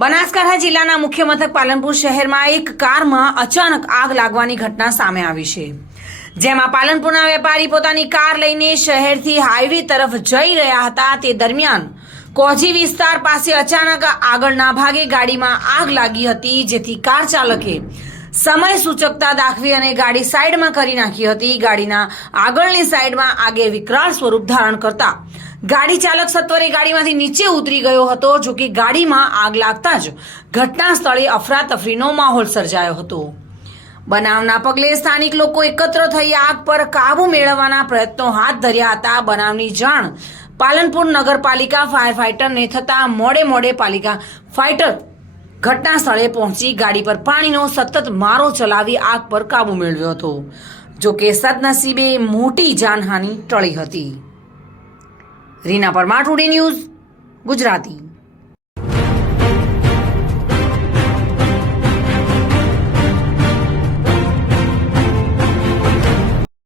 બનાસકાંઠા જિલ્લાના મુખ્ય મથક પાલનપુર શહેરમાં એક કારમાં અચાનક આગ લાગવાની ઘટના સામે આવી છે, જેમાં પાલનપુરના વેપારી પોતાની કાર લઈને શહેરથી હાઈવે તરફ જઈ રહ્યા હતા। તે દરમિયાન કોજી વિસ્તાર પાસે અચાનક આગળના ભાગે ગાડીમાં આગ લાગી હતી, જેથી કાર ચાલકે સમય સૂચકતા દાખવી અને ગાડી સાઈડમાં કરી નાખી હતી। ગાડીના આગળની સાઈડમાં આગે વિકરાળ સ્વરૂપ ધારણ કરતા ગાડી ચાલક સત્વરે ગાડીમાંથી નીચે ઉતરી ગયો હતો। જો કે ગાડીમાં આગ લાગતા જ ઘટના સ્થળે અફરાતફરીનો માહોલ સર્જાયો હતો। બનાવના પગલે સ્થાનિક લોકો એકત્ર થઈ આગ પર કાબુ મેળવવાના પ્રયત્નો હાથ ધર્યા હતા। બનાવની જાણ પાલનપુર નગરપાલિકા ફાયર ફાઈટરને થતા મોડે પાલિકા ફાઈટર ઘટના સ્થળે પહોંચી ગાડી પર પાણીનો સતત મારો ચલાવી આગ પર કાબુ મેળવ્યો હતો। જો કે સદનસીબે મોટી જાનહાનિ ટળી હતી। Reena Parmar, today news, Gujarati.